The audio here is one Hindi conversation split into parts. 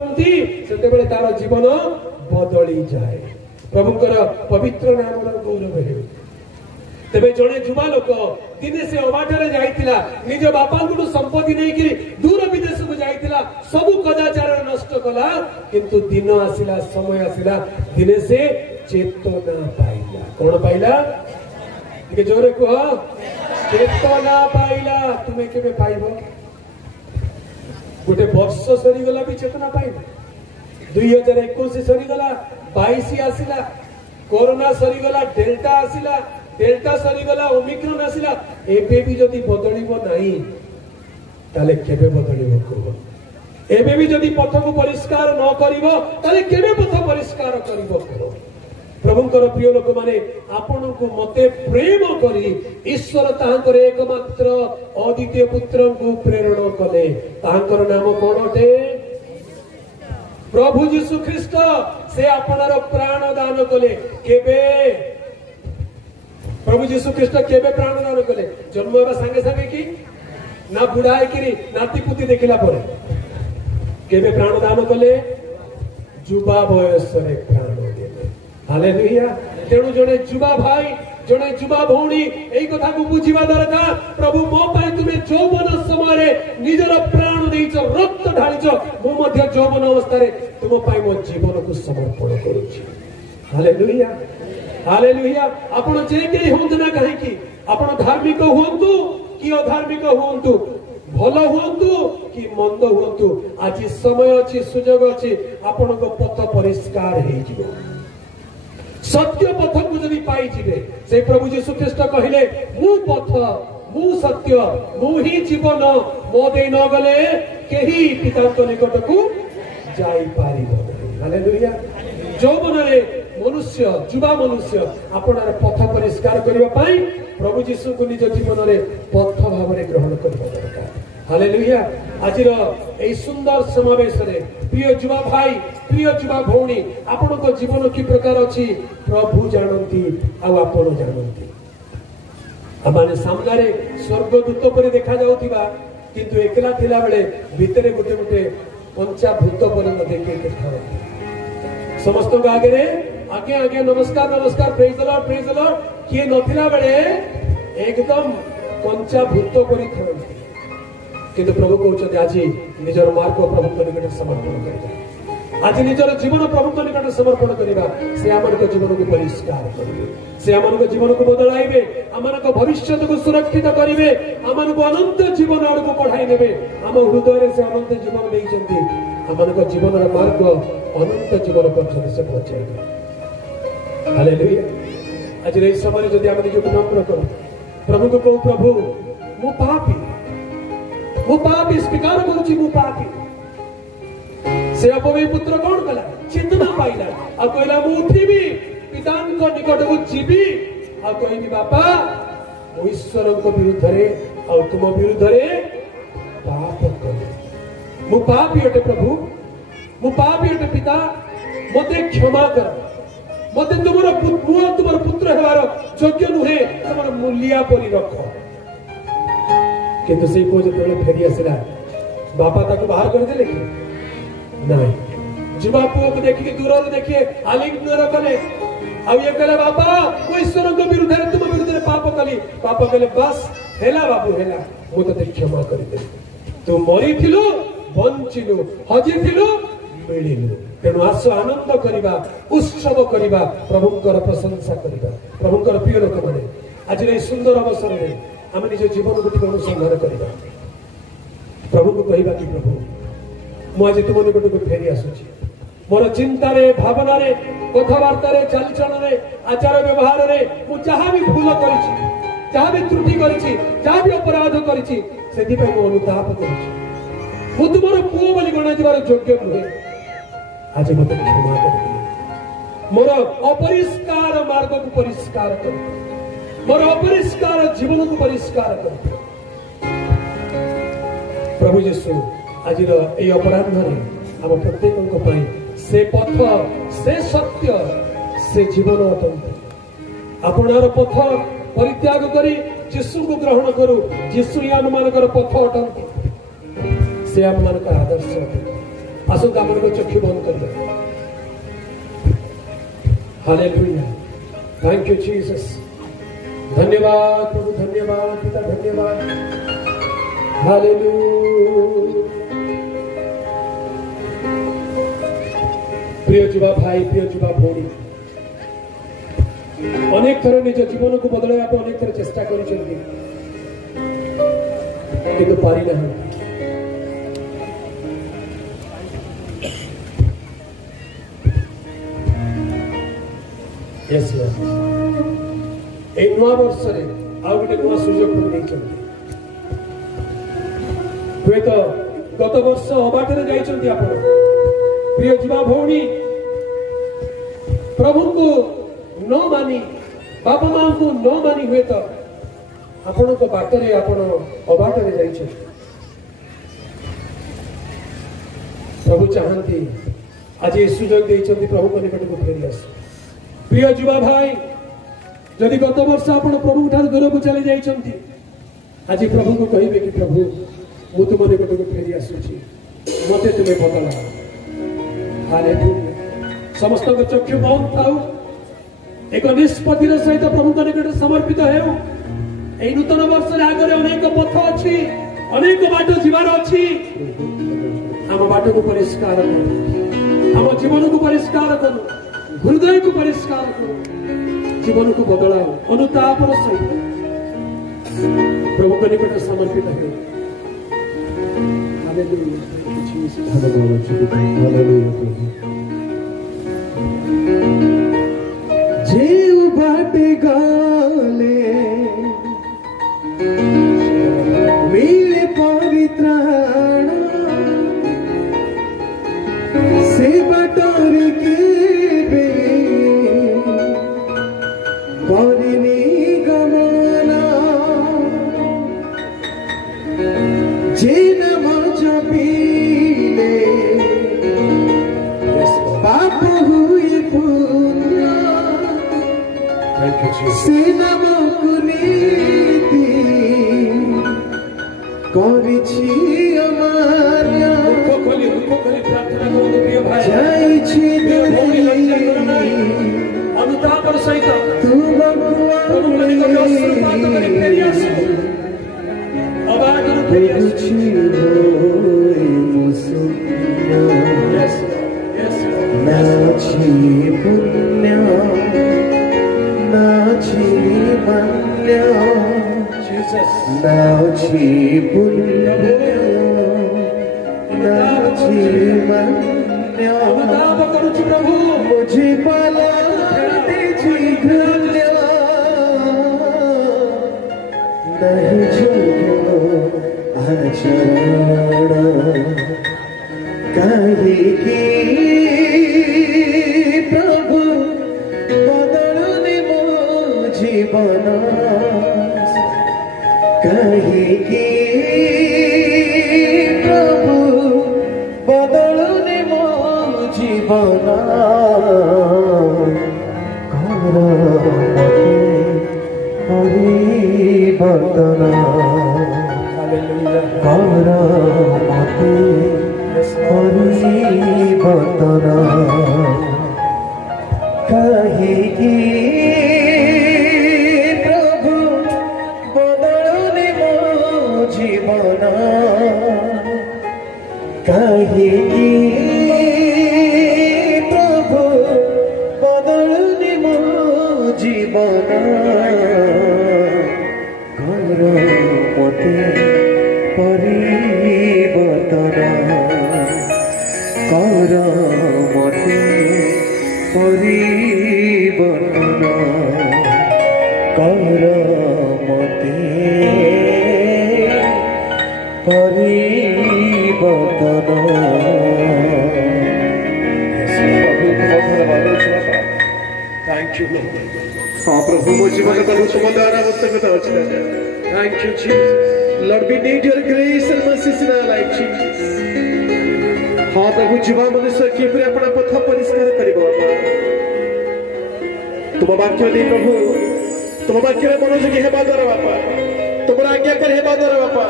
से तार जीवन बदली जाए। प्रभुकर पवित्र नाम गौरव हे। तेरे जड़े युवा लोक दिने से अबाटर जाइतिला निज बापा को संपत्ति नहीं कि दूर विदेश को जाइतिला सबु कदाचार नष्ट कला किंतु दिन आसिला समय आसिला दिने से चेतना पाइला। कौन पाइला? ଟିକେ ଜୋରେ କୁହ। ଚେତନା ପାଇଲା। ତୁମେ କେବେ ପାଇବ? ଗୋଟେ ବର୍ଷ ସରିଗଲା ବି ଚେତନା ପାଇବ। 2021 ସରିଗଲା, 22 ଆସିଲା, कोरोना सरीगला, डेल्टा आसिला, डेल्टा सरीगला, ओमिक्रॉन आसिला, एबे भी जदि बदलिबो नाही ताले केबे बदलिबो कहो? एबे भी जदि पथ को परिष्कार न करिवो ताले केबे पथ परिष्कार करिवो कहो? प्रभुंकर प्रिय लोक माने आपण को मते प्रेम करी ईश्वर तांकर एकमात्र अद्वितीय पुत्र को प्रेरण कले। तांकर नाम कोन अटे? प्रभु यीशु ख्रीष्ट। से आपनार प्राण दान कले। केबे? प्रभु यीशु ख्रीष्ट केबे प्राण दान कले? जन्म हेबा संगे संगे कि ना बुढ़ाई कि नाती पुती देखिला परे केबे प्राण दान कले? युवा बयस रे प्राण देले। हालेलुया। तेणु जड़े युवा भाई जड़े युवा भौणी एई कथा को बुझिबा दरकार। प्रभु मो पाई तुमे यौवन समय निजर प्राण देइछ, रक्त ढालिछ, मो मध्य यौवन अवस्था रे तुम पाई मो जीवन को समर्पण करूछि। Hallelujah, hallelujah. आपण जे के होंत ना काहे कि आपण धार्मिक होंतु कि अधार्मिक होंतु, भल होंतु कि मंद होंतु, आज समय अछि, सुयोग अछि, आपण को पथ परिष्कार हेइ जिवो। सत्य पथ को जदि पाई जिवे से प्रभु यीशु ख्रीष्ट कहिले मु पथ मु सत्य मु ही जीवन, मो दे न गले केही पिताଙ୍କ निकट को जाई पारिबो नहीं। हालेलुया। यौवन रे मनुष्य, युवा मनुष्य आपनार पथ परिष्कार करबा पाई प्रभु यीशु को निज जीवन रे पथ भाव रे ग्रहण करबा दरकार। हालेलुया। आज ए सुंदर समावेश रे प्रिय युवा भाई, प्रिय युवा भौणी, आपण को जीवन की प्रकार अछि प्रभु जानती आ आपण जानती। आमाने सामने स्वर्गदूत पर देखा जाउतिबा किंतु एकला थिला बेले भितरे गोटे गोटे पंचाभूत पर देखे देखा। समस्त आगे रे आगे आगे नमस्कार नमस्कार, praise the Lord, praise the Lord किए नथिला बेले एकदम पंचाभूत पर खड़े। किंतु प्रभु कहते आज निजर मार्ग प्रभु निकट समर्पण करिबा। आज निजर जीवन प्रभु निकट समर्पण करिबा। से आमर जीवन को परिष्कार करिबे, से आमर जीवन को बदलाइबे, आमर भविष्य को सुरक्षित करिबे, आमर को अनंत जीवन आड़ को बढ़ाई देबे। आम हृदय रे से अनंत जीवन देइचंती। आमर जीवन रा मार्ग अनंत जीवन पर्यंत से पहुंचाइबे। हालेलुया। आज रे समय जदि आम निज विनम्र करू, प्रभु को कहू प्रभु मु पापी, मु पापी स्वीकार करूची, मु पापी। से अपवे पुत्र कौन कला? चेतना पाइला आ कहला मु उठिबी पितांक निकट को जीवी आ कहबी बापा मु ईश्वर को विरुद्ध रे आ तुम विरुद्ध रे पाप कले। मु पापी अटे प्रभु, मु पापी अटे पिता, मते क्षमा कर। मते तुमर पुत्र हेबार योग्य नुहे, तुमर मूल्या परि रख। किंतु से को जो फेरी आसला बापा ताको बाहर कर देले कि नहीं? जुबा पुओ को देखि दूर देखिए आलिंगन कले आ ये कहले बापा को ईश्वर को विरुद्ध रे तुम विरुद्ध रे पाप कली। पाप कहले बस हेला बाबू हेला, मु तते क्षमा करि दे। तू मरी थिलु बंचिलु, हजी थिलु मिलिलु। तेणु आस आनंद करिबा, उत्सव करिबा, प्रभुंकर प्रशंसा करिबा। प्रभुंकर प्रिय लोक माने आज रे सुंदर अवसर रे आम निज जीवन को अनुसंधान करवा। प्रभु को कहवा कि प्रभु मुझे तुम निकट को फेरी आसुची। मोर चिंता रे, भावना रे, कथबार्ता रे, चालचलन रे, आचार व्यवहार रे मु जहाँ भी भूल करिछि, जहाँ भी त्रुटि करिछि, जहाँ भी अपराध करिछि सेति पय मु अनुताप करिछि। मु तुमर पुओ बोली गणा जिबार योग्य नुहे। आज मते क्षमा कर दियो। मोर अपरिष्कार मार्ग को परिष्कार कर, मोर अपरिष्कार जीवन को परिष्कार कर। प्रभु यीशु आज ये अपराध आम प्रत्येक से पथ, से सत्य, से जीवन अटंती। आपणार पथ परित्याग करी यीशु को ग्रहण करू। यीशु ही आम मान पथ अटंती, से आम मान आदर्श अटंती। आसंता मन को चक्षु बंद कर दे। Hallelujah, thank you Jesus. धन्यवाद प्रभु, धन्यवाद पिता, धन्यवाद। हालेलुया। प्रिय युवा भाई, प्रिय युवा भौणी, अनेक थर निज जीवन को बदलवा अनेक थर चेष्टा कर पारि ना। यस नुआ वर्ष आउ गोटे नुआ सुजोग हुए तो गत वर्ष अबाटर जाइछन्ति आपण। प्रिय युवा भौणी, प्रभु को न मानी बापा माँ को न मानी हुए तो आपण को बाटरे आपण अबाटरे जाइछन्ति। प्रभु चाहती आज ये सुजोग देइछन्ति प्रभु को निकट को फेरी आस। प्रिय युवा भाई, जदि गत वर्ष आप प्रभु ठार दूर को चली जाइछन्ति, आज प्रभु को कहिबे कि प्रभु मु तुम निकट को फेरी आसुछि, मते तुमे बदला। हालेलुया। समस्त को चक्षु बंद थाउ, एक निष्पत्तिर सहित प्रभु को निकट समर्पित हेउ। एई नूतन वर्ष आगे अनेक पथ अछि, अनेक बाट जीवार अछि। आम बाट को परिष्कार करू, आम जीवन को परिष्कार करू, हृदय को परिष्कार करो, जीवन को बदलाओ अनुताप सहित प्रभु के निकट समर्पित है। जीव बाटे गाले मिले परित्राण, से बाटर के मुझे पाला नहीं छोड़ो कहीं की प्रभु बदलने मो जीवन, कहीं की प्रभु बदलने मो जीवन। परिवर्तन परिवर्तन कहेगी प्रभु बदलने मो जीवन, कहेगी प्रभु बदलने मो जीवन। मते परिवर्तन कर, मते परिवर्तन कर, मते परिवर्तन। थैंक यू हाँ प्रभु, मो जीवन को तुम द्वारा आवश्यकता अच्छी। Thank you, Jesus. Lord, we need your grace and mercy in our life, Jesus. हाँ प्रभु, जीवा मनुष्य के लिए अपना पथ परिष्कार करिबो। तुम वाक्य दे प्रभु, तुम वाक्य मनुष्य के हेबा द्वारा बापा, तुम आज्ञा कर हेबा द्वारा बापा।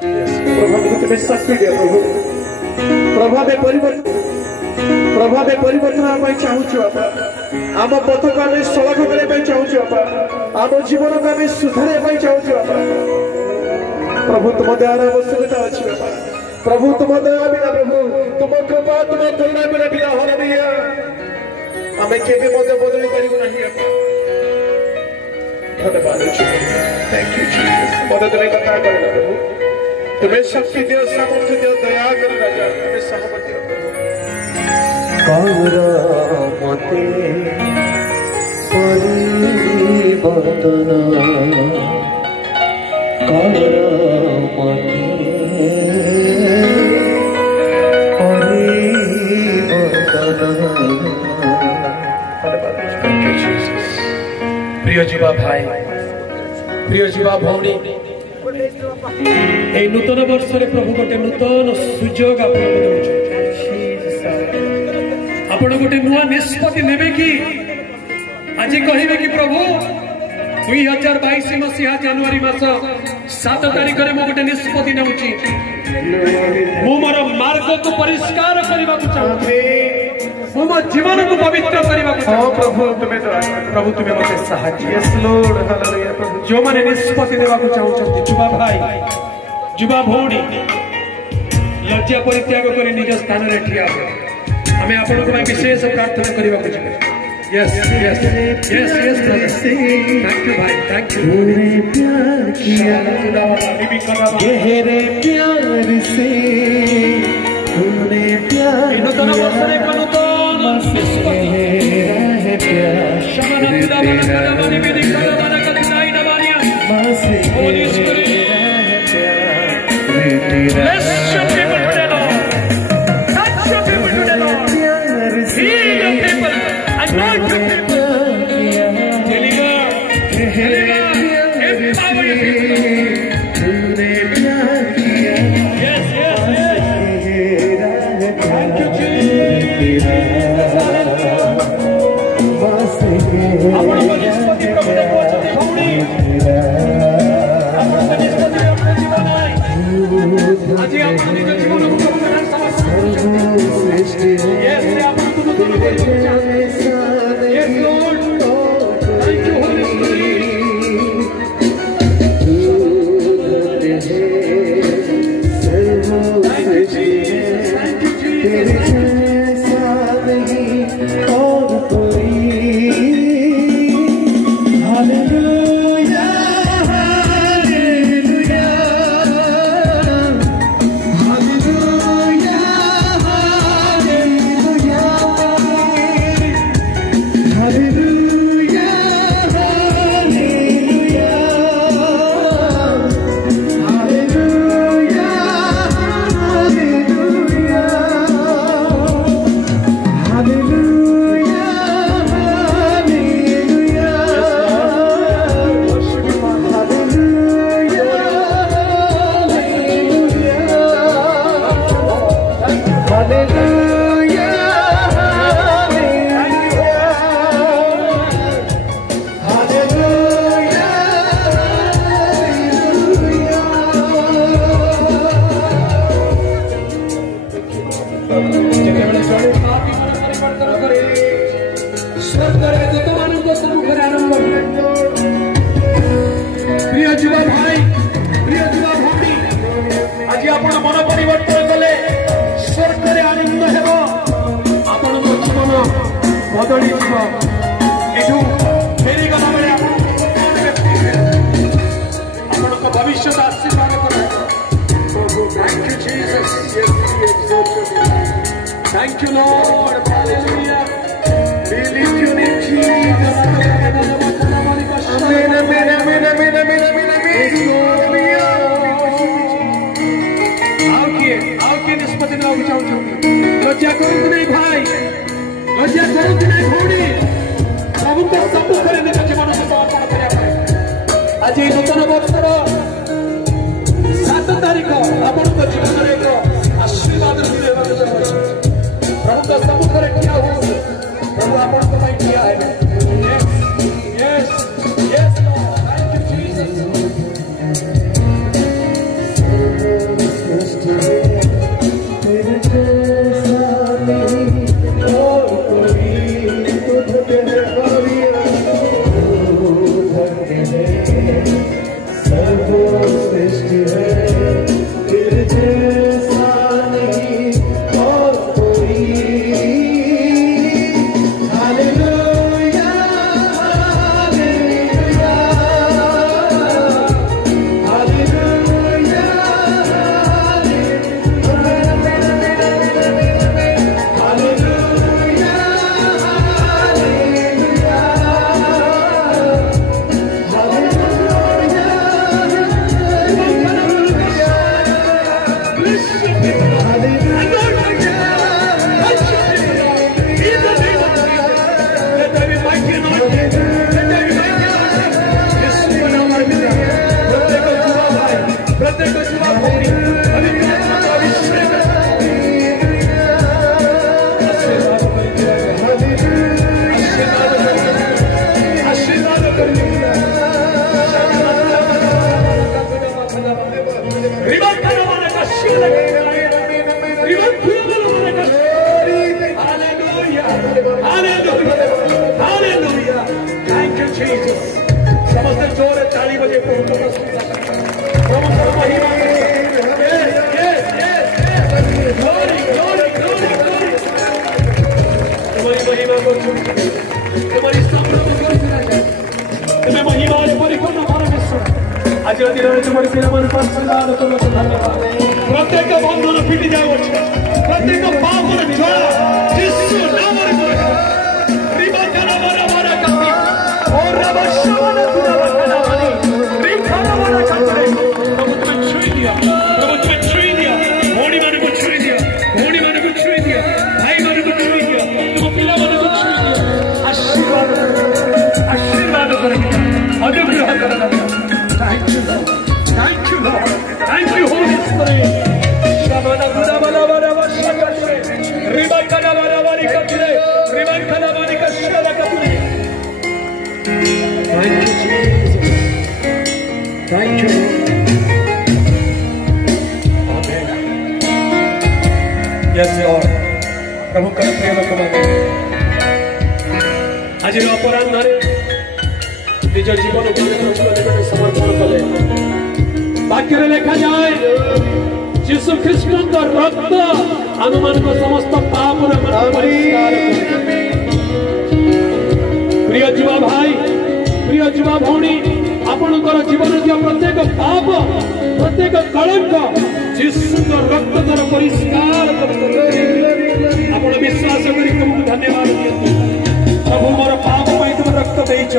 प्रभु तुम्हें शक्ति दे प्रभु, प्रभावे परिवर्तन आम चाहूँ बापा आम पथ को आम सड़क करने चाहूँ बापा आम जीवन को आम सुधार चाहूँ बापा प्रभु तुम दयार आवश्यकता अच्छी बापा प्रभु तुम दया बिना प्रभु तुम कृपा तुम करुणा बिना बिना हालेलुया आम केबे मते बदली करिबो नहीं धन्यवाद थैंक यू जीसस मदद तुम्हें कथा कर प्रभु तुम्हें शक्ति दियो सामर्थ्य दियो दया कर राजा तुम्हें सहमति दियो कर मते परिवर्तन कर मते प्रिय जीवा भाई प्रिय जीवा भौणी ए नूतन वर्ष रे प्रभु गोटे नूतन सुजोग आपण गोटे नुआ निष्पत्ति नेबे कि आज कहिबे कि प्रभु 2022 मसीहा जनवरी मास 7 तारिख रे मो गोटे निष्पत्ति नेउची मो मोर मार्ग को परिष्कार करबा को चाहूँ मो जीवन को पवित्र करबा को चाहूँ प्रभु तुम्हें मते सहायता यस लॉर्ड हालेलुया प्रभु जो माने निष्पत्ति देवा को चाहूछंती जुबा भाई जुबा भौणी लज्जा परित्याग करी निज स्थान रे ठिया हमें आपण को विशेष प्रार्थना करबा को चाहू yes yes yes yes thank you भाई थैंक यू प्यार किया गहरे प्यार से तूने प्यार नूतन वर्ष रे नूतन निष्पत्ति प्यार शमन खुदा मन विधि कला मन कलाई Nawania Holi spirit bless your people today Lord touch your people today Lord heal your people anoint your people deliver empower your people yes yes yes thank you Jesus आपण को निष्पत्ति प्रभु ने पहुंचती भौणी आपण को निष्पत्ति अपने जीवन में आज आपण निज जीवन को प्रभु ने समर्पित यस आपण को नूतन वर्ष यस लॉर्ड थैंक यू होली बदली एठू फेरी गला बेले आपन भविष्य आशीर्वाद कर thank you Jesus thank you lord hallelujah we lift your name Jesus amen amen amen amen amen amen आओ के निष्पत्ति ना चाहूँ लज्जा करूँ नहीं भाई लज्जा करूँ नहीं भौणी प्रभु को सम्मुख में निज जीवन को समर्पण करिया आज नूतन वर्षर 7 तारिख आपण जीवन में एक आशीर्वाद प्रभु को सम्मुख में ठिया हो प्रभु आपण ठिया है yes yes thank you Jesus तेरे दिन में तुम्हारे पिलामान को आशीर्वाद करो धन्यवाद प्रत्येक बंधन फिटी जाओ प्रत्येक पाप रे ज्वाला यीशु नाम रे Riba kana mara mara kati और रब शवन तुरा kana mani रिखा mara kati प्रभु तुम्हें छुई दिया प्रभु तुम्हें छुई दिया होनी मन को छुई दिया होनी मन को छुई दिया भाई मन को छुई दिया तुम पिला मन को छुई दिया आशीर्वाद करो अनुग्रह करो thank you lord thank you holy spirit शाबाना गुदा बला बला शकरे रिबा kana bala bari katire रिबा kana bari kashara katire thank you Jesus thank you amen yes lord प्रभु का प्रिय लोक आज अपराह्न निज जीवन को समर्पण कले वाक्य लिखा जाए यीशु ख्रीष्ट रक्त अनुमान को समस्त पाप प्रिय युवा भाई प्रिय युवा भौणी आपणकर जीवन प्रत्येक पाप प्रत्येक कलंक यीशु रक्त द्वारा परिष्कार आप विश्वास कर धन्यवाद दियंतु प्रभु मोर पाप तुम रक्त देच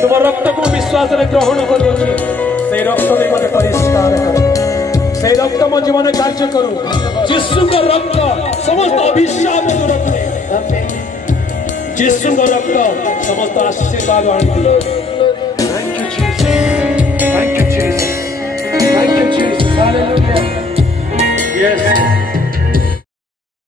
तुम रक्त को विश्वास ग्रहण कर रक्त में मत परिष्कार कर से रक्त मो जीवन कार्य करू यीशु का रक्त समस्त अभिशाप दूर करे यीशु का रक्त समस्त आशीर्वाद आनी